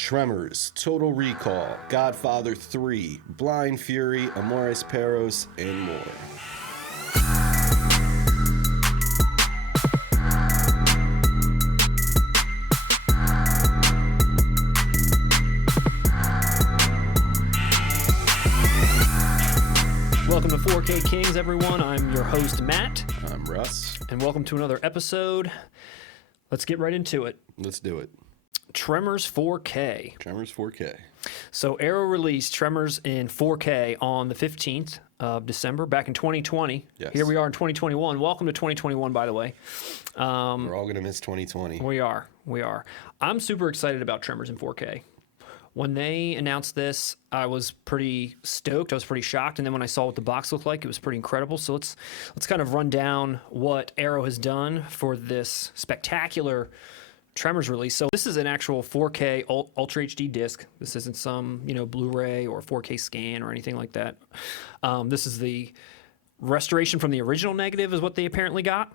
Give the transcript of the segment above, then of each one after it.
Tremors, Total Recall, Godfather 3, Blind Fury, Amores, Perros, and more. Welcome to 4K Kings, everyone. I'm your host, Matt. I'm Russ. And welcome to another episode. Let's get right into it. Let's do it. Tremors 4K. Tremors 4K. So Arrow released Tremors in 4K on the 15th of December, back in 2020. Yes. Here we are in 2021. Welcome to 2021, by the way. We're all going to miss 2020. We are. I'm super excited about Tremors in 4K. When they announced this, I was pretty stoked. I was pretty shocked. And then when I saw what the box looked like, it was pretty incredible. So let's kind of run down what Arrow has done for this spectacular Tremors release. So this is an actual 4K Ultra HD disc. This isn't some, Blu-ray or 4K scan or anything like that. This is the restoration from the original negative is what they apparently got.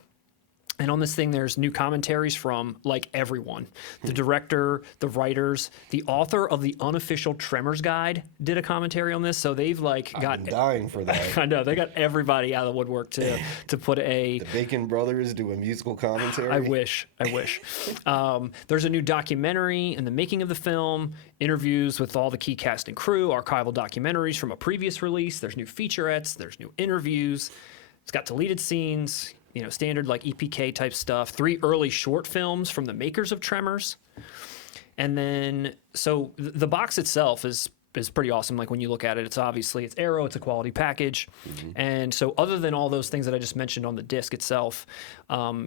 And on this thing, there's new commentaries from, everyone. The director, the writers, the author of the unofficial Tremors guide did a commentary on this. So they've, I'm dying for that. I know. They got everybody out of the woodwork to put a... The Bacon Brothers do a musical commentary? I wish. There's a new documentary in the making of the film, interviews with all the key cast and crew, archival documentaries from a previous release. There's new featurettes. There's new interviews. It's got deleted scenes... standard EPK type stuff, 3 early short films from the makers of Tremors. And then, so the box itself is pretty awesome. When you look at it, it's Arrow, it's a quality package. Mm-hmm. And so other than all those things that I just mentioned on the disc itself,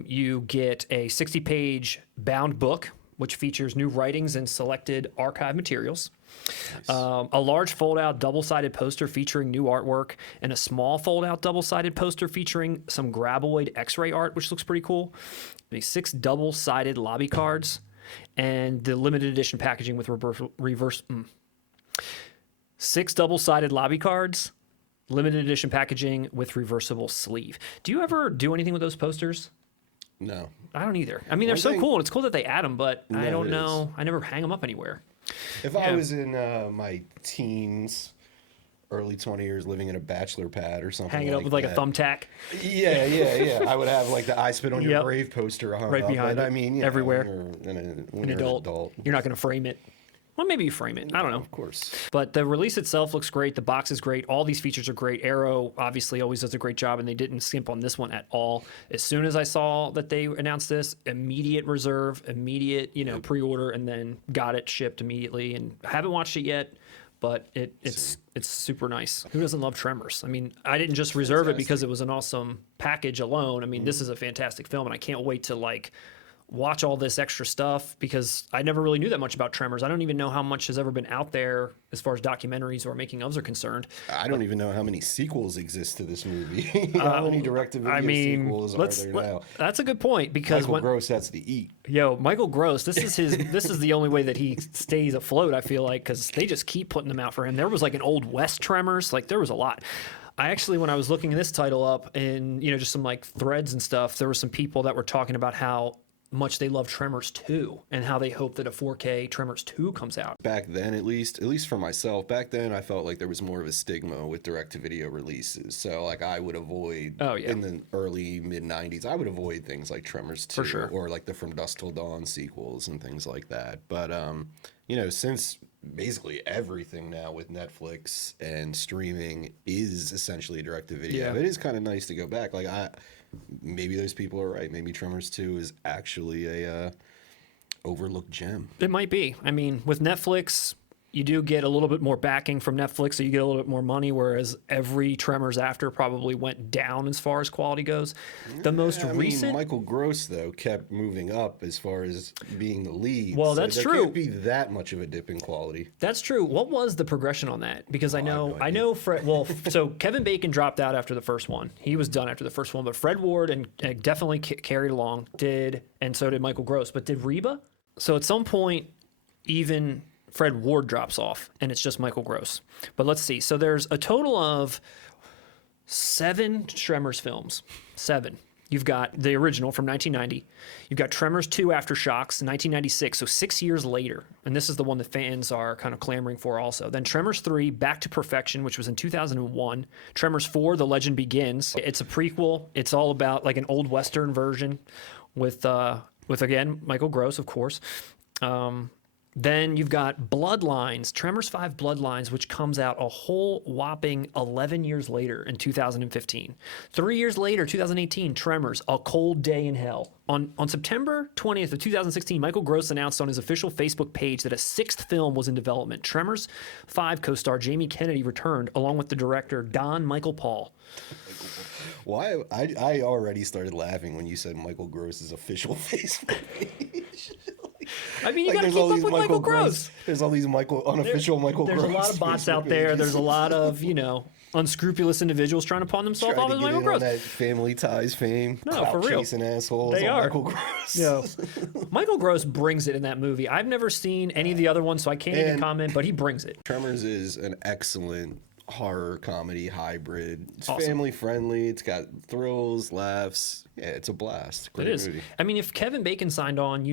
you get a 60-page bound book, which features new writings and selected archive materials. Nice. A large fold-out double-sided poster featuring new artwork, and a small fold-out double-sided poster featuring some graboid X-ray art, which looks pretty cool. 6 double-sided lobby cards, and the limited edition packaging with reverse. 6 double-sided lobby cards, limited edition packaging with reversible sleeve. Do you ever do anything with those posters? No. I don't either. I mean, they're so cool, and it's cool that they add them, but I don't know. I never hang them up anywhere. If I was in my teens, early 20 years, living in a bachelor pad or something, hanging up with a thumbtack. Yeah. I would have the "I Spit on Your Grave" poster hung right up, behind it. I mean, everywhere. When you're an adult, you're not going to frame it. Well, maybe you frame it. I don't know. Of course. But the release itself looks great. The box is great. All these features are great. Arrow obviously always does a great job, and they didn't skimp on this one at all. As soon as I saw that they announced this, immediate reserve, immediate, pre-order, and then got it shipped immediately. And I haven't watched it yet, but it's super nice. Who doesn't love Tremors? I mean, I didn't just reserve it because it was an awesome package alone. I mean, this is a fantastic film, and I can't wait to watch all this extra stuff because I never really knew that much about Tremors. I don't even know how much has ever been out there as far as documentaries or making ofs are concerned. I don't even know how many sequels exist to this movie. How many direct-to-video sequels are there now? That's a good point because Michael Gross has to eat. Michael Gross, this is the only way that he stays afloat, I feel like, because they just keep putting them out for him. There was an Old West Tremors, there was a lot. I actually, when I was looking this title up and, just some threads and stuff, there were some people that were talking about how much they love Tremors 2 and how they hope that a 4K Tremors 2 comes out. Back then, at least for myself, back then I felt like there was more of a stigma with direct-to-video releases. So I would avoid, in the early, mid-90s, I would avoid things like Tremors 2 for sure. Or the From Dusk Till Dawn sequels and things like that. But, since basically everything now with Netflix and streaming is essentially direct-to-video, it is kind of nice to go back. Maybe those people are right. Maybe Tremors 2 is actually a overlooked gem. It might be. I mean, with Netflix, you do get a little bit more backing from Netflix, so you get a little bit more money, whereas every Tremors after probably went down as far as quality goes. The most recent... Michael Gross, though, kept moving up as far as being the lead. Well, that's there true. Can't be that much of a dip in quality. That's true. What was the progression on that? Because I know Fred... Well, so Kevin Bacon dropped out after the first one. He was done after the first one, but Fred Ward and definitely carried along, and so did Michael Gross. But did Reba? So at some point, even... Fred Ward drops off, and it's just Michael Gross. But let's see. So there's a total of 7 Tremors films. 7. You've got the original from 1990. You've got Tremors 2 Aftershocks, 1996, so 6 years later. And this is the one that fans are kind of clamoring for also. Then Tremors 3, Back to Perfection, which was in 2001. Tremors 4, The Legend Begins. It's a prequel. It's all about like an old Western version with again, Michael Gross, of course. Then you've got Bloodlines, Tremors 5 Bloodlines, which comes out a whole whopping 11 years later in 2015. 3 years later, 2018, Tremors, A Cold Day in Hell. On September 20th of 2016, Michael Gross announced on his official Facebook page that a 6th film was in development. Tremors 5 co-star Jamie Kennedy returned, along with the director Don Michael Paul. Why? I already started laughing when you said Michael Gross's official Facebook page. I mean, you got to keep up with Michael Gross. There's all these unofficial Michael Gross. There's a lot of bots out there. There's a lot of, unscrupulous individuals trying to pawn themselves off as Michael Gross. On that Family Ties fame. No, for real. Chasing assholes. They are. Michael Gross. Yeah. Michael Gross brings it in that movie. I've never seen any of the other ones, so I can't even comment, but he brings it. Tremors is an excellent horror comedy hybrid. It's awesome. Family friendly. It's got thrills, laughs. Yeah, it's a blast. Great movie. I mean, if Kevin Bacon signed on,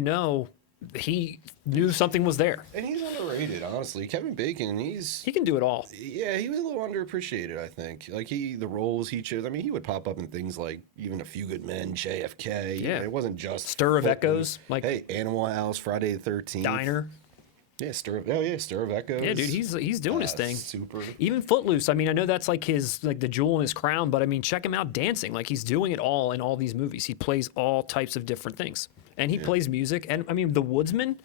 he knew something was there. And he's underrated, honestly. Kevin Bacon, he can do it all. Yeah, he was a little underappreciated, I think. Like the roles he chose. I mean, he would pop up in things like even A Few Good Men, JFK. Yeah, it wasn't just Stir of Echoes. Like Animal House, Friday the 13th, Diner. Yeah, Stir of Echoes. Yeah, dude, he's doing his thing. Super. Even Footloose. I mean, I know that's like the jewel in his crown, but I mean, check him out dancing. Like he's doing it all in all these movies. He plays all types of different things, and he plays music. And I mean, The Woodsman.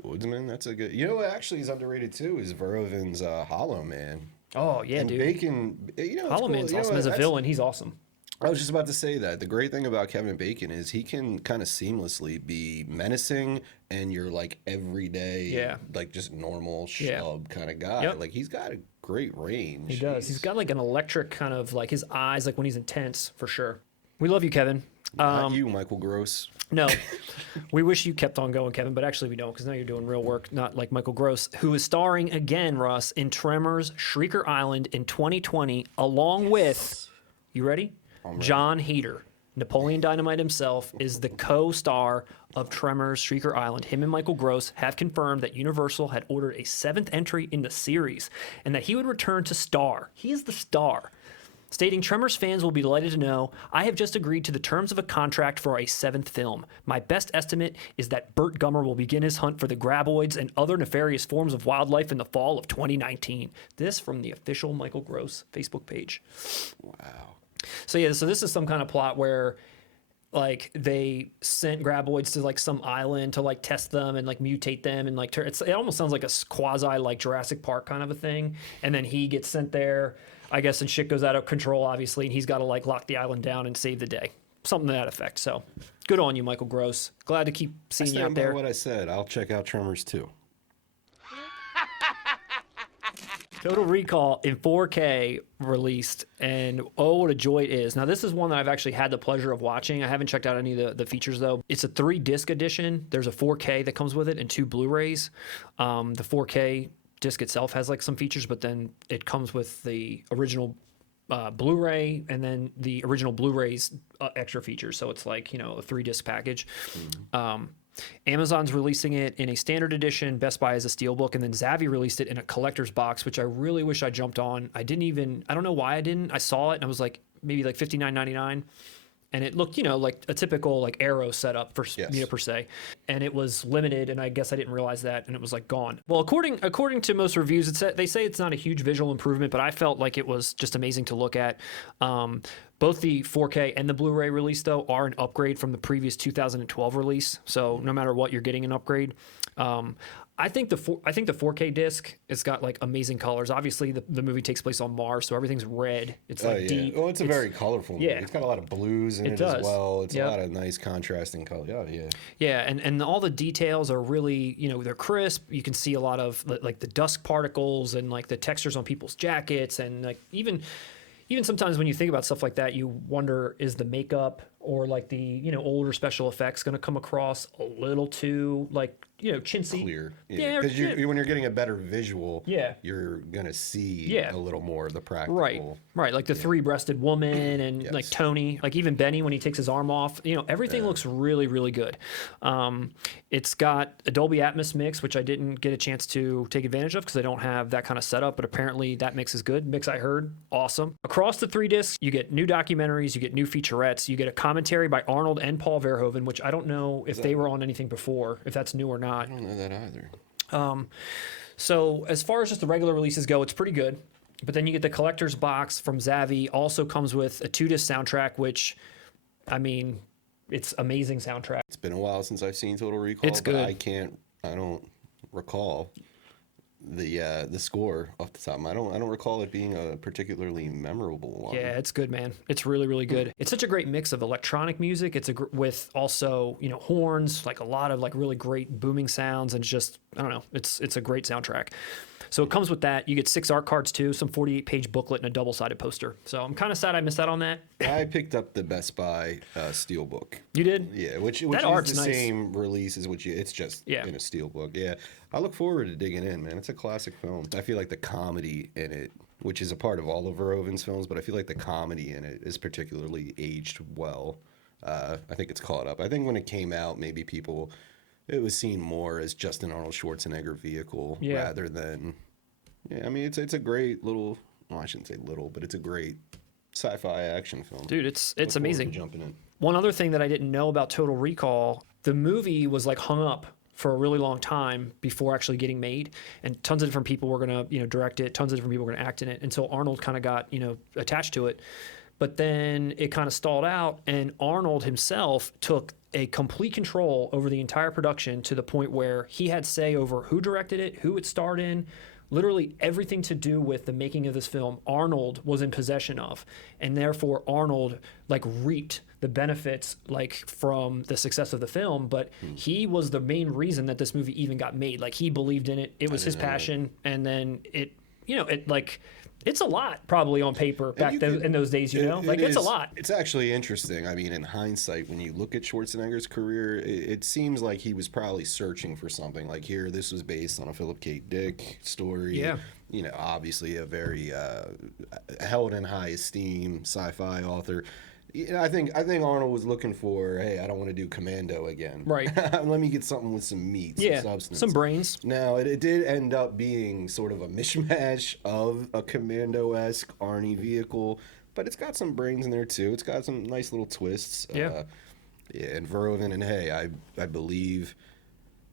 The Woodsman. That's a good. You know what actually is underrated too is Verhoeven's Hollow Man. Oh yeah, and dude. Bacon. Hollow Man's awesome as a villain. He's awesome. I was just about to say that. The great thing about Kevin Bacon is he can kind of seamlessly be menacing and you're like everyday, like just normal schlub kind of guy. Yep. Like he's got a great range. He does. He's got like an electric kind of like his eyes, like when he's intense, for sure. We love you, Kevin. Not you, Michael Gross. No, we wish you kept on going, Kevin, but actually we don't because now you're doing real work, not like Michael Gross, who is starring again, Russ, in Tremors, Shrieker Island in 2020, along with, you ready? John Heder, Napoleon Dynamite himself, is the co-star of Tremors, Shrieker Island. Him and Michael Gross have confirmed that Universal had ordered a 7th entry in the series and that he would return to star. He is the star. Stating, Tremors fans will be delighted to know, I have just agreed to the terms of a contract for a 7th film. My best estimate is that Burt Gummer will begin his hunt for the graboids and other nefarious forms of wildlife in the fall of 2019. This from the official Michael Gross Facebook page. Wow. So this is some kind of plot where like they sent graboids to like some island to like test them and like mutate them and like it almost sounds like a quasi like Jurassic Park kind of a thing. And then he gets sent there, I guess, and shit goes out of control obviously, and he's got to like lock the island down and save the day. Something to that effect. So good on you, Michael Gross. Glad to keep seeing you out there. What I said, I'll check out Tremors 2. Total Recall in 4K released, and oh, what a joy it is. Now, this is one that I've actually had the pleasure of watching. I haven't checked out any of the features, though. It's a 3-disc edition. There's a 4K that comes with it and 2 Blu-rays. The 4K disc itself has like some features, but then it comes with the original Blu-ray and then the original Blu-ray's extra features. So it's like, a 3-disc package. Mm-hmm. Amazon's releasing it in a standard edition, Best Buy as a steelbook, and then Zavvi released it in a collector's box, which I really wish I jumped on. I don't know why I didn't. I saw it and I was like, maybe like $59.99. And it looked, like a typical like Arrow setup for per se, and it was limited. And I guess I didn't realize that, and it was like gone. Well, according to most reviews, they say it's not a huge visual improvement, but I felt like it was just amazing to look at. Both the 4K and the Blu-ray release, though, are an upgrade from the previous 2012 release. So no matter what, you're getting an upgrade. I think the 4K disc, it's got like amazing colors. Obviously, the movie takes place on Mars, so everything's red. It's like deep. Well, it's a very colorful movie. Yeah. It's got a lot of blues in it as well. It's a lot of nice contrasting color. Oh, yeah. Yeah, and all the details are really, they're crisp. You can see a lot of like the dust particles and like the textures on people's jackets, and like even sometimes when you think about stuff like that, you wonder, is the makeup or like the, you know, older special effects going to come across a little too like, you know, chintzy. Clear. Yeah, Because when you're getting a better visual, yeah, you're going to see Yeah. a little more of the practical. right. Like the three-breasted woman and Yes. like Tony, like even Benny when he takes his arm off, you know, everything looks really, really good. It's got a Dolby Atmos mix, which I didn't get a chance to take advantage of because I don't have that kind of setup, but apparently that mix is good. Mix I heard, awesome. Across the 3 discs, you get new documentaries, you get new featurettes, you get a commentary by Arnold and Paul Verhoeven, which I don't know if they were on anything before, if that's new or not. I don't know that either. So as far as just the regular releases go, it's pretty good. But then you get the collector's box from Zavvi. Also comes with a 2-disc soundtrack, which, I mean, it's amazing soundtrack. It's been a while since I've seen Total Recall. It's good. I don't recall the score off the top. I don't recall it being a particularly memorable one. Yeah, it's good, man. It's really, really good. It's such a great mix of electronic music. It's with also, you know, horns, like a lot of like really great booming sounds, and just, I don't know, it's a great soundtrack. So it comes with that. You get 6 art cards too, some 48-page booklet, and a double-sided poster. So I'm kind of sad I missed out on that. I picked up the Best Buy Steelbook. You did? Yeah, which That is art's the nice. same release as it's just Yeah. in a Steelbook. Yeah, I look forward to digging in, man. It's a classic film. I feel like the comedy in it, which is a part of all of Verhoeven's films, but I feel like the comedy in it is particularly aged well. I think it's caught up. I think when it came out, maybe it was seen more as just an Arnold Schwarzenegger vehicle rather than... Yeah, I mean, it's a great little... Well, I shouldn't say little, but it's a great sci-fi action film. Dude, it's Look forward to amazing. jumping in. One other thing that I didn't know about Total Recall, the movie was like hung up for a really long time before actually getting made, and tons of different people were going to, you know, direct it, tons of different people were going to act in it, until Arnold kind of got, you know, attached to it. But then it kind of stalled out, and Arnold himself took a complete control over the entire production to the point where he had say over who directed it, who it starred in. Literally everything to do with the making of this film, Arnold was in possession of, and therefore Arnold like reaped the benefits like from the success of the film. But he was the main reason that this movie even got made. Like he believed in it; it was his passion, and then it, you know, it like. It's a lot, probably on paper back in those days, you know? Like, it's a lot. It's actually interesting. I mean, in hindsight, when you look at Schwarzenegger's career, it seems like he was probably searching for something. Like here, this was based on a Philip K. Dick story. Yeah. You know, obviously a very held in high esteem sci-fi author. You know, I think Arnold was looking for, hey, I don't want to do Commando again. Right. Let me get something with some meat, some substance. Some brains. Now, it did end up being sort of a mishmash of a Commando-esque Arnie vehicle, but it's got some brains in there, too. It's got some nice little twists. Yeah. And Verhoeven, and hey, I believe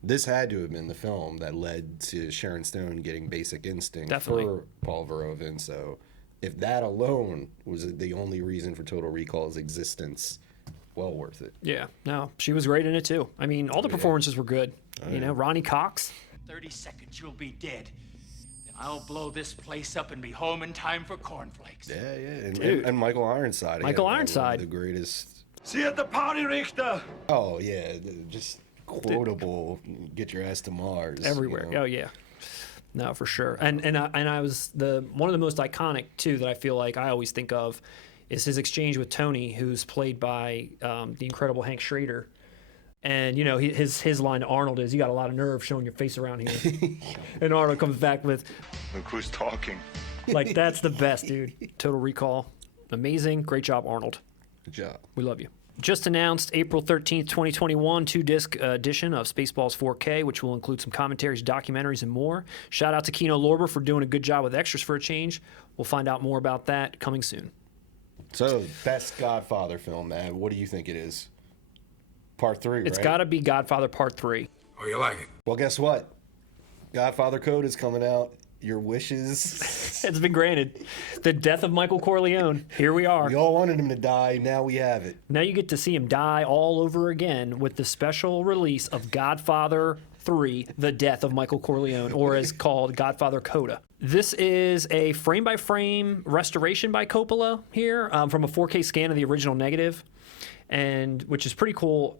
this had to have been the film that led to Sharon Stone getting Basic Instinct for Paul Verhoeven, so... If that alone was the only reason for Total Recall's existence, well worth it. Yeah, no, she was great in it too. I mean, all the performances were good. You know, Ronnie Cox. 30 seconds, you'll be dead. Then I'll blow this place up and be home in time for cornflakes. Yeah. And Michael Ironside. Michael again, Ironside. The greatest. See you at the party, Richter. Oh, yeah. Just quotable. Get your ass to Mars. Everywhere. You know? Oh, yeah. No, for sure. And I was one of the most iconic too that I feel like I always think of is his exchange with Tony, who's played by the incredible Hank Schrader. And you know his line to Arnold is, "You got a lot of nerve showing your face around here." And Arnold comes back with, Look who's talking. like, that's the best, dude. Total Recall, amazing, great job, Arnold. Good job. We love you. Just announced April 13th, 2021, 2-disc edition of Spaceballs 4K, which will include some commentaries, documentaries, and more. Shout out to Kino Lorber for doing a good job with extras for a change. We'll find out more about that coming soon. So, best Godfather film, man. What do you think it is? Part 3, right? It's got to be Godfather Part 3. Oh, you like it? Well, guess what? Godfather Coda is coming out. Your wishes. It's been granted. The death of Michael Corleone. Here we are. We all wanted him to die. Now we have it. Now you get to see him die all over again with the special release of Godfather 3, The Death of Michael Corleone, or as called Godfather Coda. This is a frame-by-frame restoration by Coppola here from a 4K scan of the original negative, and which is pretty cool.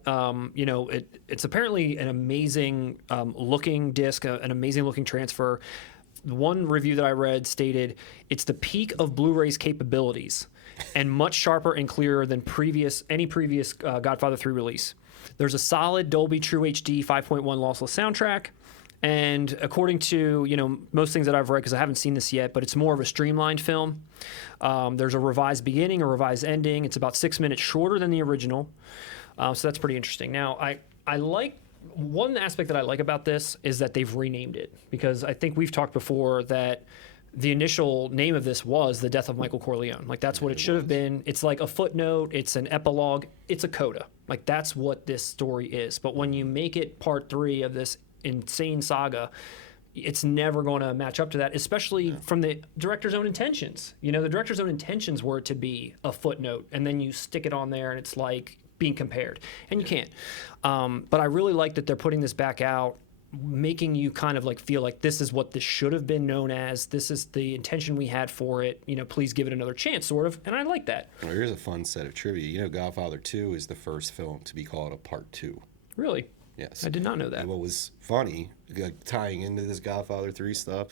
You know, it's apparently an amazing looking disc, an amazing looking transfer. one review that I read stated it's the peak of Blu-ray's capabilities and much sharper and clearer than any previous Godfather 3 release. There's a solid Dolby True HD 5.1 lossless soundtrack. And according to, most things that I've read, because I haven't seen this yet, but it's more of a streamlined film. There's a revised beginning, a revised ending. It's about 6 minutes shorter than the original. So that's pretty interesting. Now, I like one aspect that I like about this is that they've renamed it, because I think we've talked before that the initial name of this was The Death of Michael Corleone. Like, that's what it should have been. It's like a footnote. It's an epilogue. It's a coda. Like, that's what this story is. But when you make it part 3 of this insane saga, it's never going to match up to that, especially from the director's own intentions. The director's own intentions were to be a footnote, and then you stick it on there and it's like being compared, and you can't. But I really like that they're putting this back out, making you kind of like feel like this is what this should have been known as. This is the intention we had for it. Please give it another chance, sort of. And I like that. Well, here's a fun set of trivia. Godfather 2 is the first film to be called a Part 2. Really? Yes. I did not know that. And what was funny, tying into this Godfather 3 stuff,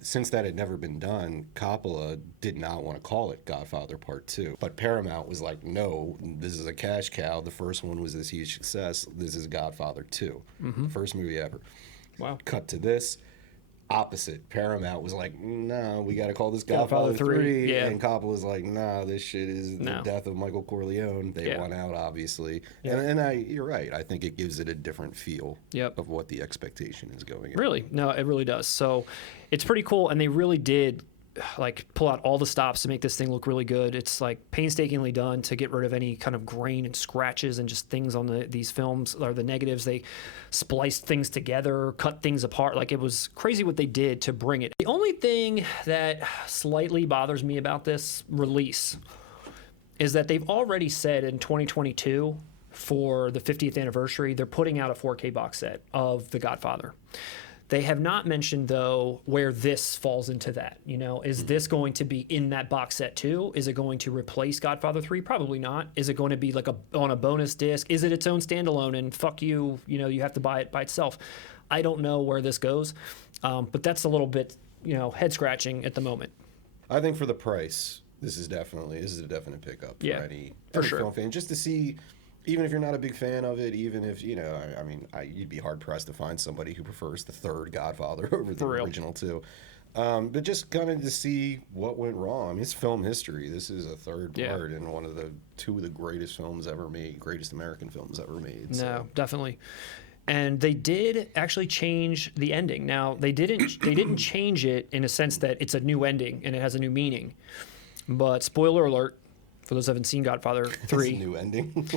since that had never been done, Coppola did not want to call it Godfather Part 2. But Paramount was like, no, this is a cash cow. The first one was this huge success. This is Godfather 2. First movie ever. Wow. Cut to this. Opposite. Paramount was like, no, we got to call this Godfather 3. Yeah. And Coppola was like, nah, this shit is the death of Michael Corleone. They won out, obviously. Yeah. And you're right. I think it gives it a different feel of what the expectation is going in. Really? No, it really does. So it's pretty cool. And they really did pull out all the stops to make this thing look really good. It's painstakingly done to get rid of any kind of grain and scratches and just things on these films or the negatives. They spliced things together, cut things apart. It was crazy what they did to bring it. The only thing that slightly bothers me about this release is that they've already said in 2022 for the 50th anniversary, they're putting out a 4K box set of The Godfather. They have not mentioned, though, where this falls into that. Is this going to be in that box set too? Is it going to replace Godfather 3? Probably not. Is it going to be on a bonus disc? Is it its own standalone? And fuck you, you have to buy it by itself. I don't know where this goes, but that's a little bit, head scratching at the moment. I think for the price, this is a definite pickup for any film fan, just to see. Even if you're not a big fan of it, even if, you'd be hard-pressed to find somebody who prefers the third Godfather over the original two. But just kind of to see what went wrong. It's film history. This is a third part in one of two of the greatest films ever made, greatest American films ever made. No, definitely. And they did actually change the ending. Now, they didn't change it in a sense that it's a new ending and it has a new meaning. But spoiler alert, for those who haven't seen Godfather 3. It's a new ending.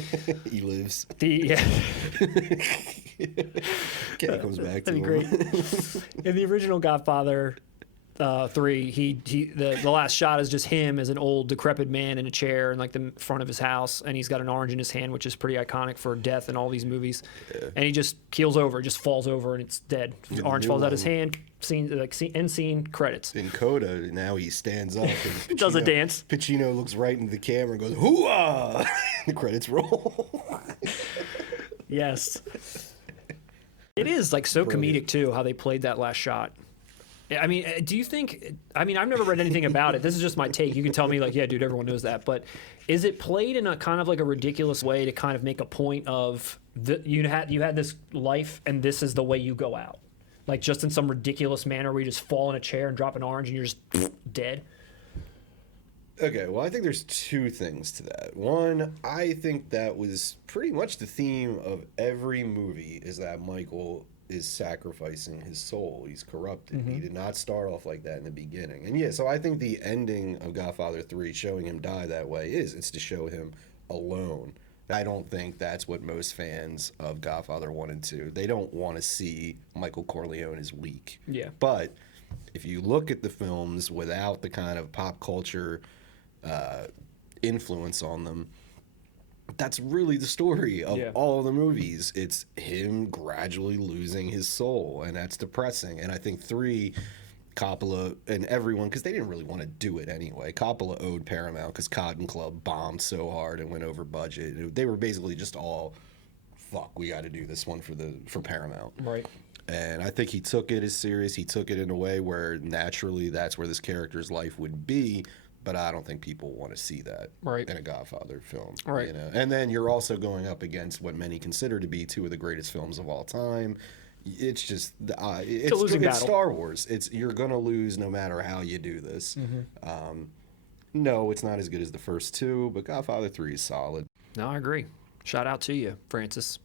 He lives. Kenny comes back to That'd be him. great. In the original Godfather 3, the last shot is just him as an old decrepit man in a chair in the front of his house, and he's got an orange in his hand, which is pretty iconic for death in all these movies. Yeah. And he just keels over, just falls over, and it's dead. Orange falls out his hand. End scene, credits. In Coda, now he stands up and does a dance. Pacino looks right into the camera and goes, "Hoo-ah!" The credits roll. Yes. It is so comedic too how they played that last shot. I mean, do you think? I've never read anything about it. This is just my take. You can tell me yeah, dude, everyone knows that. But is it played in a kind of a ridiculous way to kind of make a point of you had this life and this is the way you go out? Just in some ridiculous manner where you just fall in a chair and drop an orange and you're just dead? Okay, well, I think there's two things to that. One, I think that was pretty much the theme of every movie is that Michael is sacrificing his soul. He's corrupted. Mm-hmm. He did not start off like that in the beginning. And so I think the ending of Godfather 3 showing him die that way it's to show him alone. I don't think that's what most fans of Godfather wanted to. They don't want to see Michael Corleone as weak. Yeah. But if you look at the films without the kind of pop culture influence on them, that's really the story of all of the movies. It's him gradually losing his soul, and that's depressing. And I think 3... Coppola and everyone, because they didn't really want to do it anyway. Coppola owed Paramount because Cotton Club bombed so hard and went over budget. They were basically just all, fuck, we got to do this one for Paramount. Right. And I think he took it as serious. He took it in a way where naturally that's where this character's life would be. But I don't think people want to see that in a Godfather film. Right. You know? And then you're also going up against what many consider to be two of the greatest films of all time. It's just it's Star Wars. You're gonna lose no matter how you do this. No, it's not as good as the first two, but Godfather 3 is solid. No, I agree. Shout out to you, Francis.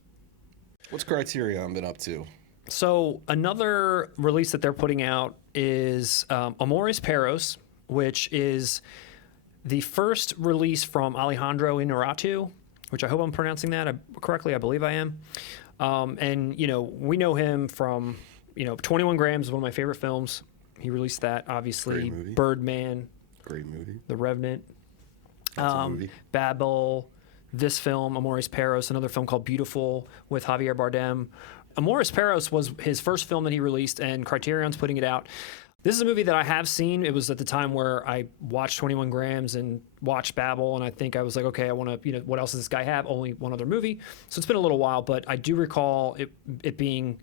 What's Criterion been up to? So another release that they're putting out is Amores, Perros, which is the first release from Alejandro Inarritu, which I hope I'm pronouncing that correctly. I believe I am. And, you know, we know him from, 21 Grams is one of my favorite films. He released that, obviously. Birdman. Great movie. The Revenant. That's a movie. Babel. This film, Amores Perros, another film called Beautiful with Javier Bardem. Amores Perros was his first film that he released, and Criterion's putting it out. This is a movie that I have seen. It was at the time where I watched 21 Grams and watched Babel, and I think I was like, okay, I want to, what else does this guy have? Only one other movie. So it's been a little while, but I do recall it being,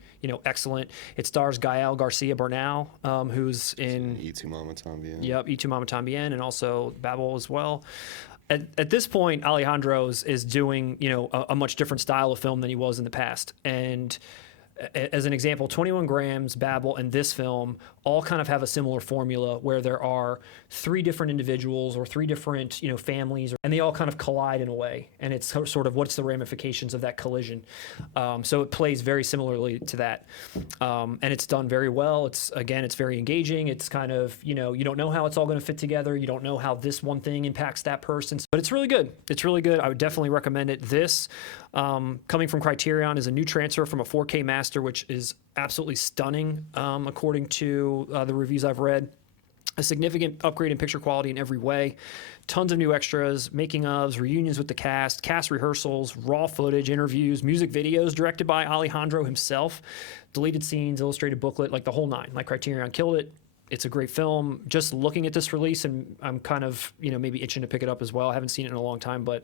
excellent. It stars Gael Garcia Bernal, who's in Y Tu Mamá También. Yep, Y Tu Mamá También, and also Babel as well. At this point, Alejandro is doing, a much different style of film than he was in the past. And as an example, 21 Grams, Babel, and this film all kind of have a similar formula where there are three different individuals or three different, families, and they all kind of collide in a way. And it's sort of what's the ramifications of that collision. So it plays very similarly to that. And it's done very well. It's very engaging. It's kind of, you don't know how it's all going to fit together. You don't know how this one thing impacts that person. But it's really good. It's really good. I would definitely recommend it. This, coming from Criterion, is a new transfer from a 4K master, which is absolutely stunning, according to the reviews I've read. A significant upgrade in picture quality in every way. Tons of new extras, making ofs, reunions with the cast rehearsals, raw footage, interviews, music videos directed by Alejandro himself, deleted scenes, illustrated booklet, like the whole nine. Like Criterion killed it. It's a great film. Just looking at this release, and I'm kind of, maybe itching to pick it up as well. I haven't seen it in a long time, but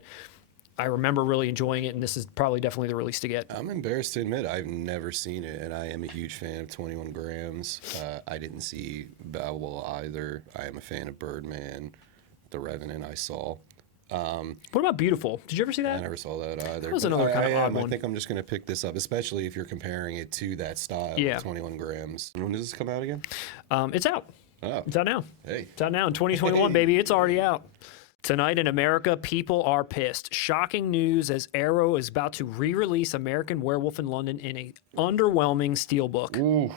I remember really enjoying it, and this is probably definitely the release to get. I'm embarrassed to admit I've never seen it, and I am a huge fan of 21 Grams. I didn't see Babel either. I am a fan of Birdman. The Revenant I saw. What about Beautiful? Did you ever see that? I never saw that either. That was another kind of odd one. I think I'm just going to pick this up, especially if you're comparing it to that style, 21 Grams. When does this come out again? It's out. Oh. It's out now. Hey. It's out now in 2021, baby. It's already out. Tonight in America, people are pissed. Shocking news as Arrow is about to re-release American Werewolf in London in an underwhelming Steelbook. Ooh.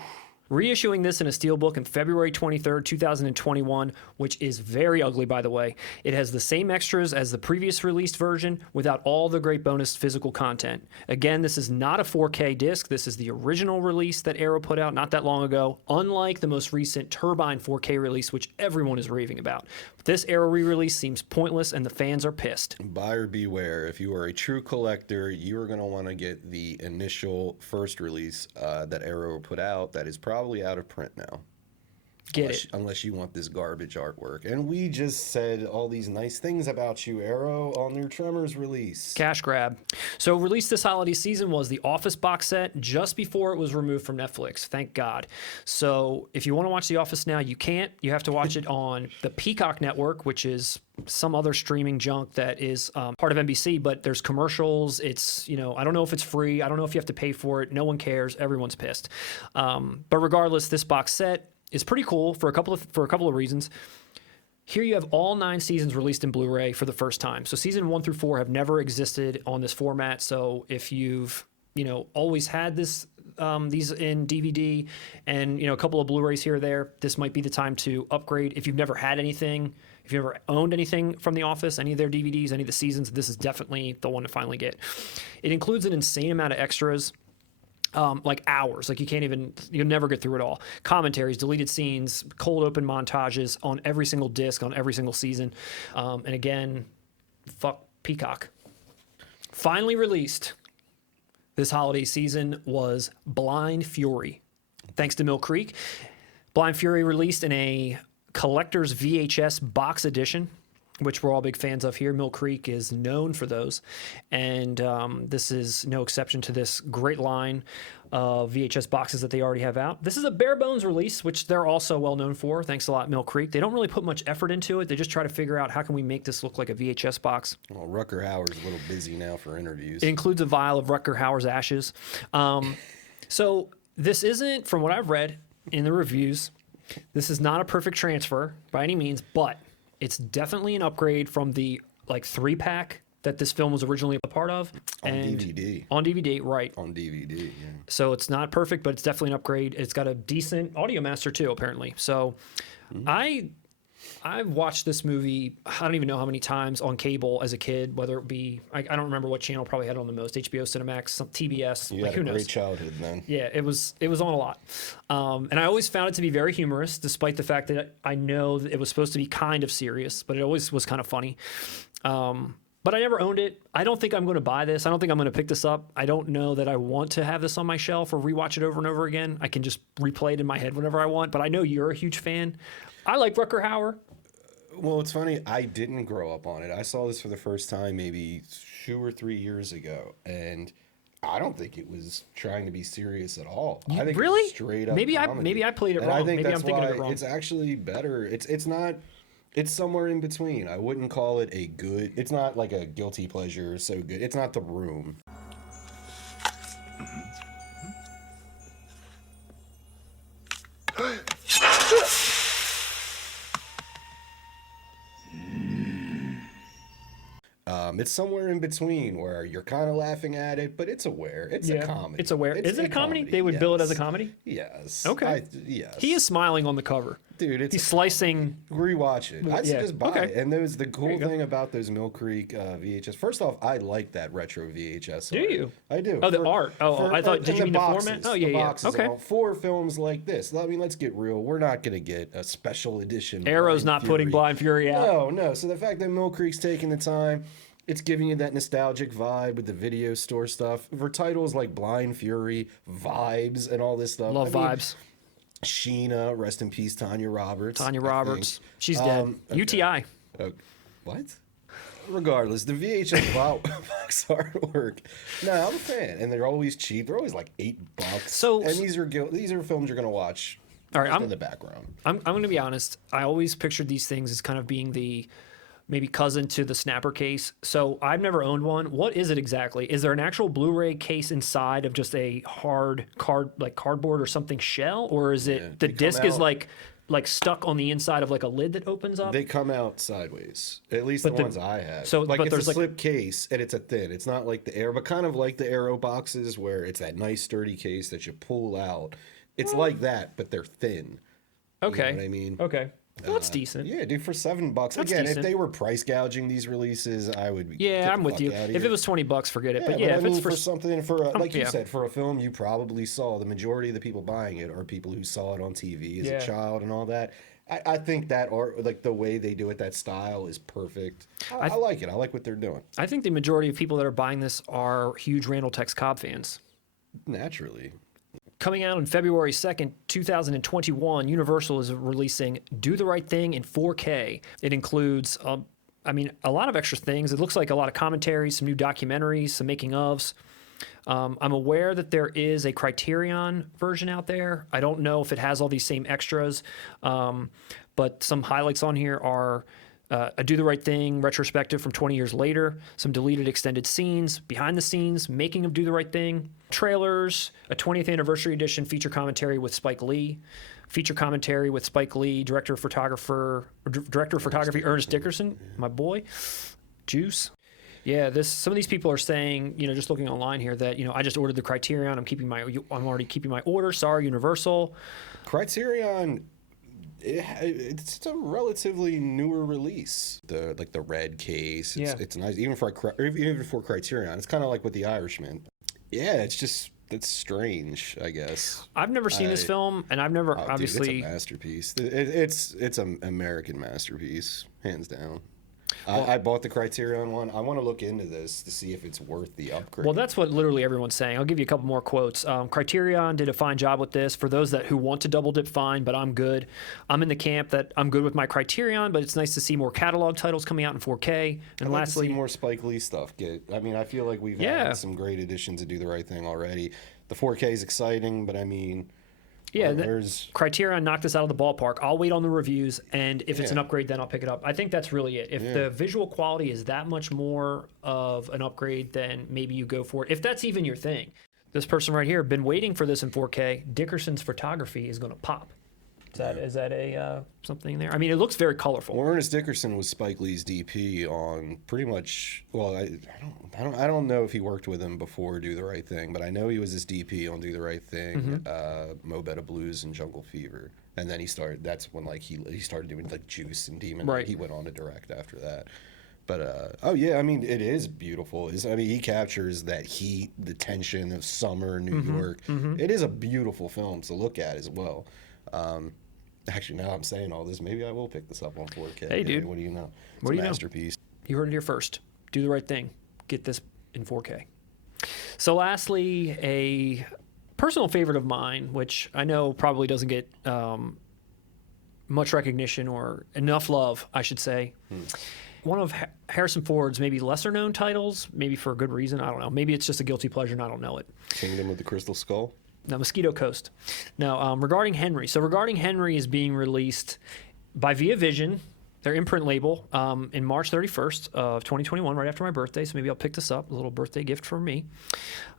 Reissuing this in a Steelbook in February 23rd, 2021, which is very ugly, by the way. It has the same extras as the previous released version without all the great bonus physical content. Again, this is not a 4K disc. This is the original release that Arrow put out not that long ago, unlike the most recent Turbine 4K release, which everyone is raving about. This Arrow re-release seems pointless, and the fans are pissed. Buyer beware. If you are a true collector, you are going to want to get the initial first release that Arrow put out that is probably out of print now. Unless you want this garbage artwork. And we just said all these nice things about you, Arrow, on your Tremors release. Cash grab. So released this holiday season was the Office box set just before it was removed from Netflix. Thank God. So if you want to watch The Office now, you can't. You have to watch it on the Peacock Network, which is some other streaming junk that is part of NBC, but there's commercials. It's, I don't know if it's free. I don't know if you have to pay for it. No one cares. Everyone's pissed. But regardless, this box set is pretty cool for a couple of reasons. Here you have all 9 seasons released in Blu-ray for the first time. So season 1 through 4 have never existed on this format. So if you've always had these in DVD and a couple of Blu-rays here or there, this might be the time to upgrade. If you've never had anything, if you've ever owned anything from The Office, any of their DVDs, any of the seasons, this is definitely the one to finally get. It includes an insane amount of extras. Like hours, like you'll never get through it all. Commentaries, deleted scenes, cold open montages on every single disc, on every single season. And again, fuck Peacock. Finally released this holiday season was Blind Fury. Thanks to Mill Creek. Blind Fury released in a collector's VHS box edition. which we're all big fans of here. Mill Creek is known for those. And this is no exception to this great line of VHS boxes that they already have out. This is a bare bones release, which they're also well known for. Thanks a lot, Mill Creek. They don't really put much effort into it. They just try to figure out how can we make this look like a VHS box. Well, Rutger Hauer's a little busy now for interviews. It includes a vial of Rutger Hauer's ashes. So this isn't, from what I've read in the reviews, this is not a perfect transfer by any means, but it's definitely an upgrade from the 3-pack that this film was originally a part of. On DVD. On DVD, right. On DVD, yeah. So it's not perfect, but it's definitely an upgrade. It's got a decent audio master too, apparently. So I've watched this movie, I don't even know how many times on cable as a kid, whether it be, I don't remember what channel probably had it on the most, HBO, Cinemax, some TBS, You had who a knows? great childhood then. Yeah, it was on a lot. And I always found it to be very humorous, despite the fact that I know that it was supposed to be kind of serious, but it always was kind of funny. But I never owned it. I don't think I'm going to buy this. I don't think I'm going to pick this up. I don't know that I want to have this on my shelf or rewatch it over and over again. I can just replay it in my head whenever I want, but I know you're a huge fan. I like Rutger Hauer. Well, it's funny. I didn't grow up on it. I saw this for the first time maybe 2 or 3 years ago, and I don't think it was trying to be serious at all. I think Really? It's straight up Maybe comedy. I played it And wrong. I think Maybe that's I'm thinking why of it wrong. it's actually better. It's not. It's somewhere in between. I wouldn't call it a good. It's not like a guilty pleasure. So good. It's not The Room. It's somewhere in between where you're kind of laughing at it, but it's aware. It's a comedy. It's aware. Is it a comedy? They would bill it as a comedy? Yes. Okay. Yes. He is smiling on the cover. Dude, it's He's slicing. rewatch it. I Yeah. just buy Okay. it. And there's the you cool go. thing about those Mill Creek VHS. First off, I like that retro VHS. Do art. you? I do. Oh, the art. Oh, I thought. Did and you mean the boxes, format? Oh, yeah, yeah. boxes Okay. and all. For films like this, I mean, let's get real. We're not going to get a special edition. Arrow's Blind not putting Fury. Blind Fury out. No, no. So the fact that Mill Creek's taking the time, it's giving you that nostalgic vibe with the video store stuff. For titles like Blind Fury, Vibes, and all this stuff. Love I mean, vibes. Sheena, rest in peace, Tanya Roberts. Tanya I Roberts. think. She's dead. Okay. UTI. What? Regardless, the VHS box artwork. No, I'm a fan, and they're always cheap. They're always like $8. So- and these are films you're gonna watch. All right, just in the background. I'm going to be honest. I always pictured these things as kind of being the maybe cousin to the Snapper case. So I've never owned one. What is it exactly? Is there an actual Blu-ray case inside of just a hard cardboard or something shell, or is it Yeah, the they come disc is out- like stuck on the inside of like a lid that opens up? They come out sideways. At least But the the- ones I have. so- like but it's there's a like- slip case, and it's a thin. It's not like the Arrow, but kind of like the Arrow boxes where it's that nice sturdy case that you pull out. It's like that, but they're thin. Okay. You know what I mean? Okay. Well, that's decent. Yeah, dude, for $7. That's Again, decent. if they were price gouging these releases, I would be. Yeah, get I'm the with fuck you. outta If here. it was $20, forget it. Yeah, but yeah, I if mean, it's for something like you yeah. said, for a film you probably saw, the majority of the people buying it are people who saw it on TV as Yeah. a child and all that. I think that art, like the way they do it, that style is perfect. I like it. I like what they're doing. I think the majority of people that are buying this are huge Randall Tex Cobb fans. Naturally. Coming out on February 2nd, 2021, Universal is releasing Do the Right Thing in 4K. It includes, a lot of extra things. It looks like a lot of commentaries, some new documentaries, some making ofs. I'm aware that there is a Criterion version out there. I don't know if it has all these same extras, but some highlights on here are a Do the Right Thing retrospective from 20 years later, some deleted extended scenes, behind the scenes, making of Do the Right Thing, trailers, a 20th anniversary edition feature commentary with Spike Lee, feature commentary with Spike Lee, director of photography Ernest Dickerson, my boy, Juice. Yeah, some of these people are saying, just looking online here that, I just ordered the Criterion. I'm already keeping my order. Sorry, Universal. Criterion, it's a relatively newer release. The red case, it's nice. Even for Criterion, it's kind of like with The Irishman. Yeah, it's strange, I guess. I've never seen this film, and I've never Dude, obviously. it's a masterpiece. It's an American masterpiece, hands down. I bought the Criterion one. I want to look into this to see if it's worth the upgrade. Well, that's what literally everyone's saying. I'll give you a couple more quotes. Criterion did a fine job with this. For those who want to double dip, fine, but I'm good. I'm in the camp that I'm good with my Criterion, but it's nice to see more catalog titles coming out in 4K. And I'd like lastly, to see more Spike Lee stuff. I mean, I feel like we've had some great additions to Do the Right Thing already. The 4K is exciting, but I mean... Yeah, Criterion knocked us out of the ballpark. I'll wait on the reviews, and if it's an upgrade, then I'll pick it up. I think that's really it. If the visual quality is that much more of an upgrade, then maybe you go for it. If that's even your thing. This person right here, been waiting for this in 4K. Dickerson's photography is going to pop. Is that a something there? I mean, it looks very colorful. Well, Ernest Dickerson was Spike Lee's DP on pretty much. Well, I don't know if he worked with him before Do the Right Thing, but I know he was his DP on Do the Right Thing, Mo Better Blues, and Jungle Fever. And then he started. That's when he started doing like Juice and Demon. Right. He went on to direct after that. But oh yeah, I mean it is beautiful. I mean he captures that heat, the tension of summer New York. It is a beautiful film to look at as well. Actually, now I'm saying all this, maybe I will pick this up on 4K. Hey, dude. What do you know? It's What do a you know? masterpiece. You heard it here first. Do the right thing. Get this in 4K. So lastly, a personal favorite of mine, which I know probably doesn't get much recognition or enough love, I should say. One of Harrison Ford's maybe lesser-known titles, maybe for a good reason. I don't know. Maybe it's just a guilty pleasure and I don't know it. Kingdom of the Crystal Skull. No, Mosquito Coast. Now, regarding Henry. So Regarding Henry is being released by Via Vision, their imprint label, in March 31st of 2021, right after my birthday. So maybe I'll pick this up, a little birthday gift from me.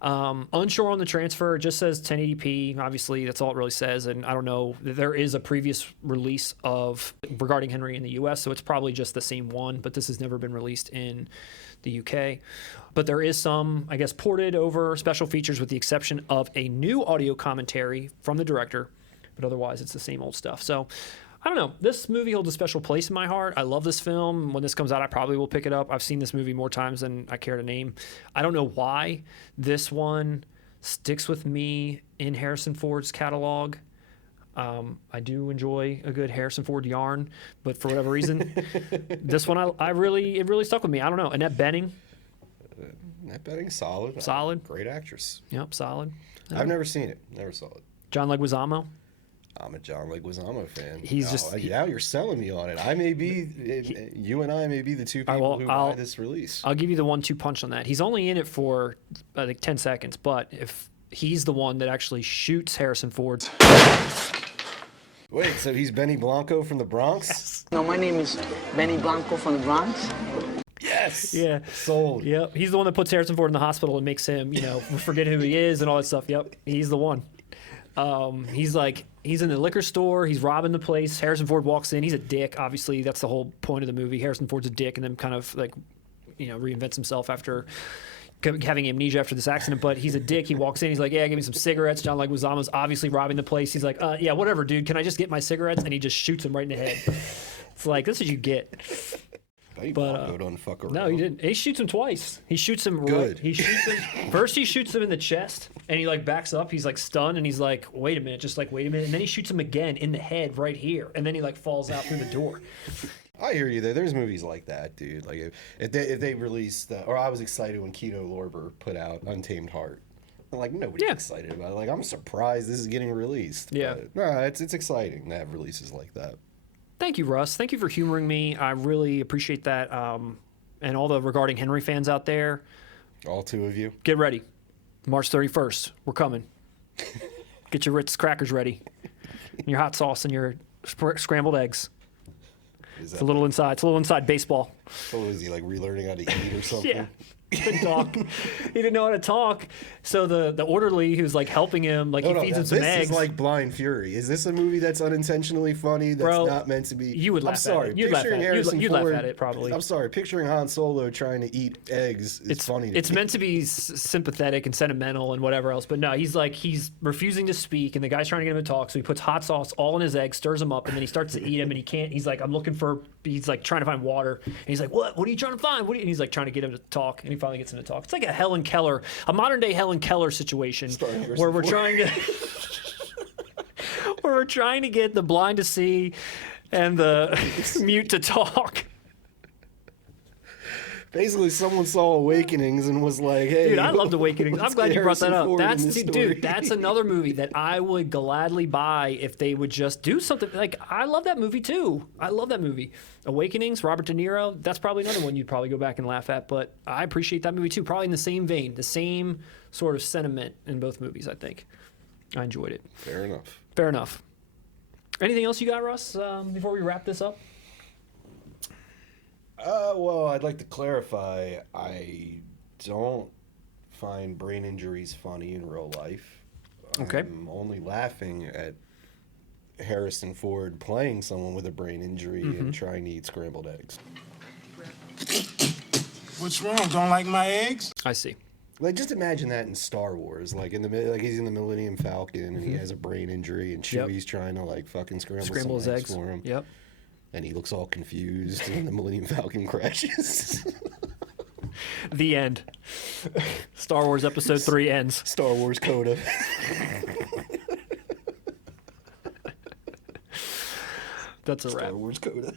Unsure on the transfer. It just says 1080p. Obviously, that's all it really says. And I don't know. There is a previous release of Regarding Henry in the U.S., so it's probably just the same one, but this has never been released in the UK. But there is some, I guess, ported over special features with the exception of a new audio commentary from the director, but otherwise it's the same old stuff. So I don't know. This movie holds a special place in my heart. I love this film. When this comes out, I probably will pick it up. I've seen this movie more times than I care to name. I don't know why this one sticks with me in Harrison Ford's catalog. I do enjoy a good Harrison Ford yarn, but for whatever reason, this one it really stuck with me. I don't know. Annette Bening. Annette Bening, solid. Solid. Great actress. Yep, solid. I've never seen it. Never saw it. John Leguizamo. I'm a John Leguizamo fan. Now you're selling me on it. You and I may be the two people who buy this release. I'll give you the 1-2 punch on that. He's only in it for I think 10 seconds, but if he's the one that actually shoots Harrison Ford. Wait, so he's Benny Blanco from the Bronx? Yes. No, my name is Benny Blanco from the Bronx. Yes. Yeah. Sold. Yep. He's the one that puts Harrison Ford in the hospital and makes him, forget who he is and all that stuff. Yep. He's the one. He's in the liquor store. He's robbing the place. Harrison Ford walks in. He's a dick. Obviously, that's the whole point of the movie. Harrison Ford's a dick and then kind of reinvents himself after having amnesia after this accident, but he's a dick. He walks in, he's like, yeah, give me some cigarettes. John Leguizamo's obviously robbing the place. He's like, yeah, whatever, dude. Can I just get my cigarettes? And he just shoots him right in the head. It's like, this is what you get. But don't fuck around. No, he didn't. He shoots him twice. He shoots him. Good. He shoots him. First, he shoots him in the chest, and he backs up. He's stunned, and he's like, wait a minute, wait a minute. And then he shoots him again in the head right here, and then he falls out through the door. I hear you there. There's movies like that, dude. Like if they released, or I was excited when Kino Lorber put out Untamed Heart. Nobody's excited about it. I'm surprised this is getting released. Yeah. But, no, it's exciting to have releases like that. Thank you, Russ. Thank you for humoring me. I really appreciate that. And all the Regarding Henry fans out there. All two of you. Get ready. March 31st. We're coming. Get your Ritz crackers ready. And your hot sauce and your scrambled eggs. It's a little inside baseball. So is he relearning how to eat or something? Yeah. He couldn't talk. He didn't know how to talk. So the orderly who's helping him, he feeds him some eggs. This is like Blind Fury. Is this a movie that's unintentionally funny? That's not meant to be. You would laugh at it. You'd laugh at it, probably. I'm sorry. Picturing Han Solo trying to eat eggs is funny. It's meant to be sympathetic and sentimental and whatever else. But no, he's refusing to speak, and the guy's trying to get him to talk. So he puts hot sauce all in his eggs, stirs them up, and then he starts to eat them, and he can't. He's like, I'm looking for. He's trying to find water, and he's like, what? What are you trying to find? And he's trying to get him to talk, and he finally gets him to talk. It's like a modern day Helen Keller situation where we're trying to get the blind to see and the mute to talk. Basically, someone saw Awakenings and was like, "Hey, Dude, I loved Awakening. I'm let's glad get you brought that Harrison up. Ford in That's this story." dude, that's another movie that I would gladly buy if they would just do something. Like, I love that movie too. I love that movie. Awakenings, Robert De Niro. That's probably another one you'd probably go back and laugh at. But I appreciate that movie too. Probably in the same vein, the same sort of sentiment in both movies. I think I enjoyed it. Fair enough. Fair enough. Anything else you got, Russ? Before we wrap this up. Well, I'd like to clarify. I don't find brain injuries funny in real life. Okay. I'm only laughing at Harrison Ford playing someone with a brain injury and trying to eat scrambled eggs. What's wrong? Don't like my eggs? I see. Like, just imagine that in Star Wars, like he's in the Millennium Falcon and he has a brain injury and Yep. Chewie's trying to like fucking scramble Scramble his some eggs. for him. Yep. And he looks all confused and the Millennium Falcon crashes. The end. Star Wars Episode 3 ends. Star Wars Coda. That's a wrap. Star Wars Coda.